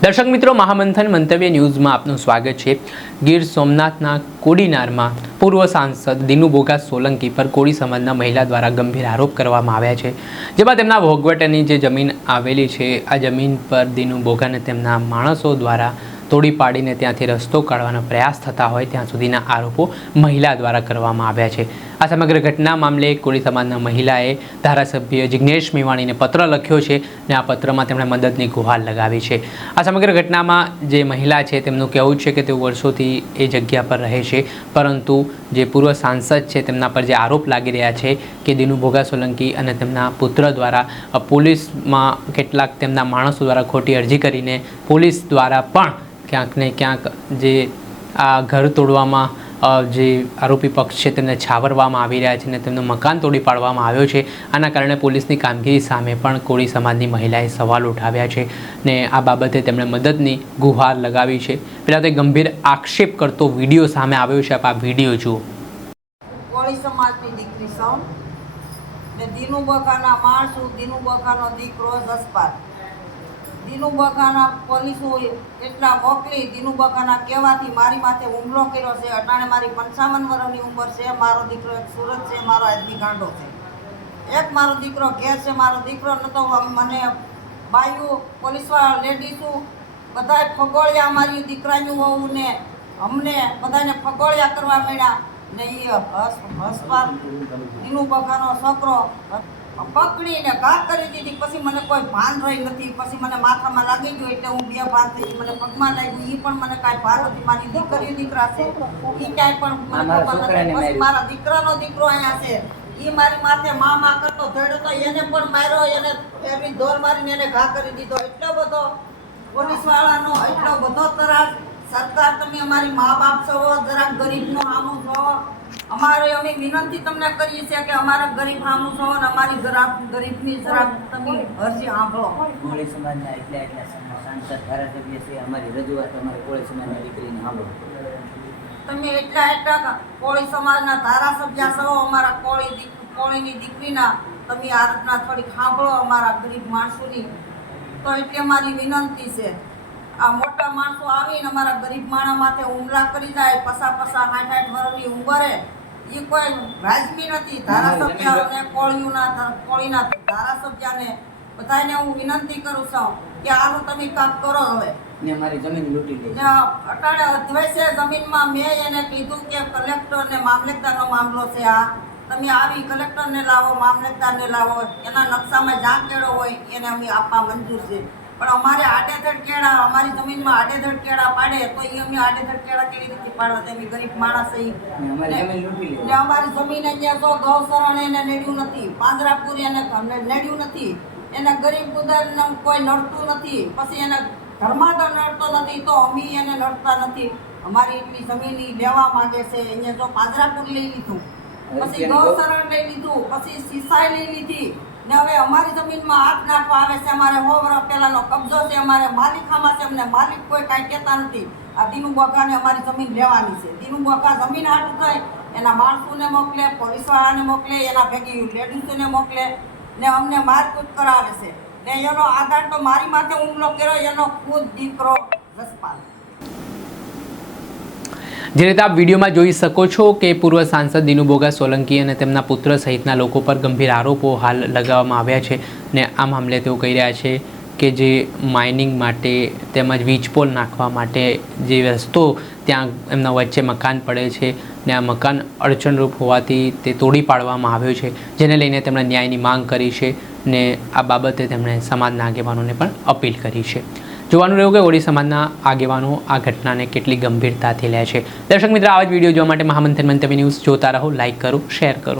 દર્શક મિત્રો, મહામંથન મંતવ્ય ન્યૂઝમાં આપનું સ્વાગત છે। ગીર સોમનાથના કોડીનારમાં પૂર્વ સાંસદ દિનુબોગા સોલંકી પર કોળી સમાજના મહિલા દ્વારા ગંભીર આરોપ કરવામાં આવ્યા છે, જેમાં તેમના ભોગવટની જે જમીન આવેલી છે આ જમીન પર દિનુબોગાને તેમના માણસો દ્વારા તોડી પાડીને ત્યાંથી રસ્તો કાઢવાનો પ્રયાસ થતા હોય ત્યાં સુધીના આરોપો મહિલા દ્વારા કરવામાં આવ્યા છે। આ સમગ્ર ઘટના મામલે કોળી સમાજના મહિલાએ ધારાસભ્ય જિગ્નેશ મેવાણીને પત્ર લખ્યો છે અને આ પત્રમાં તેમણે મદદની ગુહાર લગાવી છે। આ સમગ્ર ઘટનામાં જે મહિલા છે તેમનું કહેવું છે કે તેઓ વર્ષોથી એ જગ્યા પર રહે છે, પરંતુ જે પૂર્વ સાંસદ છે તેમના પર જે આરોપ લાગી રહ્યા છે કે દિનુબોગા સોલંકી અને તેમના પુત્ર દ્વારા પોલીસમાં કેટલાક તેમના માણસો દ્વારા ખોટી અરજી કરીને પોલીસ દ્વારા પણ ક્યાંક ને ક્યાંક જે આ ઘર તોડવામાં જે આરોપી પક્ષ છે તેમને છાવરવામાં આવી રહ્યા છે અને તેમનું મકાન તોડી પાડવામાં આવ્યો છે। આના કારણે પોલીસની કામગીરી સામે પણ કોળી સમાજની મહિલાએ સવાલ ઉઠાવ્યા છે ને આ બાબતે તેમણે મદદની ગુહાર લગાવી છે। પહેલાં તો ગંભીર આક્ષેપ કરતો વિડીયો સામે આવ્યો છે, આપ આ વિડીયો જુઓ। કોળી સમાજની દીકરી સૌ ને દિનુબોગાના માણસો, દિનુબોગાનો દીકરો જસપાલ, દિનુબોગાના પોલીસો એટલા મોકલી દિનુબોગાના કહેવાથી મારી માથે હુમલો કર્યો છે। અટાણે મારી 55 વર્ષની ઉંમર છે। મારો દીકરો એક સુરત છે, મારો આદમી ગાંડો છે, એક મારો દીકરો ઘેર છે। મારો દીકરો નતો, મને બાયું પોલીસવાળા લેડીઝું બધાય ફગોળિયા, અમારી દીકરાનું હોવું ને અમને બધાને ફગોળિયા કરવા માંડ્યા ને એ હસપાલ દિનુબોગાનો છોકરો પકડીને ઘા કરી દીધી। પછી મને કોઈ ભાન રહી નથી, પછી મને માથામાં લાગી ગયું એટલે હું બે ભાન થઈ, મને પગમાં લાગ્યું, એ પણ મને કાંઈ ભાર નથી। મારી દીકરીઓ દીકરા છે એ ક્યાંય પણ મને ખબર નથી। પછી મારા દીકરાનો દીકરો અહીંયા છે, એ મારી માથે મા કરતો ધડ્યો તો એને પણ માર્યો, એને એવી દોર મારીને એને ઘા કરી દીધો। એટલો બધો પોલીસવાળાનો એટલો બધો ત્રાસ। સરકાર, તમે અમારી મા બાપ છો, જરાક ગરીબનો આમું છો। અમારે અમે વિનંતી તમને કરીએ છીએ કે અમારા ગરીબ આમું છો અને અમારી ગરીબની જરાક તમે અરજી સાંભળો। કોળી સમાજના એટલા સાંસદ ધારાસભ્ય છે, અમારી રજૂઆત અમારી કોળી સમાજની દીકરીને સાંભળો। તમે એટલા કોળી સમાજના ધારાસભ્ય છો, અમારા કોળીની દીકરીના તમે આ રીતના થોડીક સાંભળો અમારા ગરીબ માણસોની। તો એટલે અમારી વિનંતી છે, આ મોટા માણસો આવીને અમારા ગરીબ માણસ માથે હુમલા કરી જાય, પસા 60 વર્ષની ઉંમરે, એ કોઈ વાજબી નથી। ધારાસભ્ય અને કોળીના ધારાસભ્યને બધાને હું વિનંતી કરું છું કે આનું તમે કામ કરો। હવે ને અમારી જમીન લૂંટી લે અટાણે અધ્વૈસે જમીનમાં મેં એને કીધું કે કલેક્ટર ને મામલતદારનો મામલો છે, આ તમે આવી કલેક્ટરને લાવો, મામલતદારને લાવો, એના નકશામાં જ્યાં કેળો હોય એને અમે આપવા મંજૂર છે। પણ અમારે આડેધડ કેળા, અમારી જમીનમાં આડેધડ કેળા પાડે તો એ અમે આડેધડ કેળા કેવી રીતે પાડવા? તમે ગરીબ માણસ ને અમારી જમીન અહીંયા તો ગૌશરણ એને નડ્યું નથી, પાંજરાપુર એને નડ્યું નથી, એને ગરીબ ગુદરને કોઈ નડતું નથી, પછી એને ધર્માદળ નડતો નથી તો અમે એને નડતા નથી। અમારી એટલી જમીન લેવા માંગે છે। અહીંયા જો પાંજરાપુર લઈ લીધું, પછી ગૌશરણ લઈ લીધું, પછી સિસાઈ લઈ લીધી ને હવે અમારી જમીનમાં હાથ નાખવા આવે છે। અમારે 100 વર્ષ પહેલાનો કબજો છે, અમારે માલિકામાં છે, અમને માલિક કોઈ કાંઈ કહેતા નથી। આ દિનુબોગાને અમારી જમીન લેવાની છે। દિનુબોગા જમીન હાટું થાય એના માણસોને મોકલે, પોલીસવાળાને મોકલે, એના ભેગી લેડીઝોને મોકલે ને અમને મારકૂટ કરાવે છે ને એનો આધાર તો મારી માથે હુમલો કર્યો એનો ખુદ દીકરો જસપાલ। જે રીતે આપ વિડીયોમાં જોઈ શકો છો કે પૂર્વ સાંસદ દિનુબોગા સોલંકી અને તેમના પુત્ર સહિતના લોકો પર ગંભીર આરોપો હાલ લગાવવામાં આવ્યા છે ને આ મામલે તેઓ કહી રહ્યા છે કે જે માઇનિંગ માટે તેમજ વીજપોલ નાખવા માટે જે રસ્તો ત્યાં એમના વચ્ચે મકાન પડે છે ને આ મકાન અડચણરૂપ હોવાથી તે તોડી પાડવામાં આવ્યો છે, જેને લઈને તેમણે ન્યાયની માંગ કરી છે ને આ બાબતે તેમણે સમાજના આગેવાનોને પણ અપીલ કરી છે। જોવાનું રહ્યું કે કોળી સમાજના આગેવાનો આ ઘટનાને કેટલી ગંભીરતાથી લે છે। દર્શક મિત્રો, આવા જ વિડીયો જોવા માટે મહામંથન મંતવ્ય ન્યૂઝ જોતા રહો, લાઇક કરો, શેર કરો।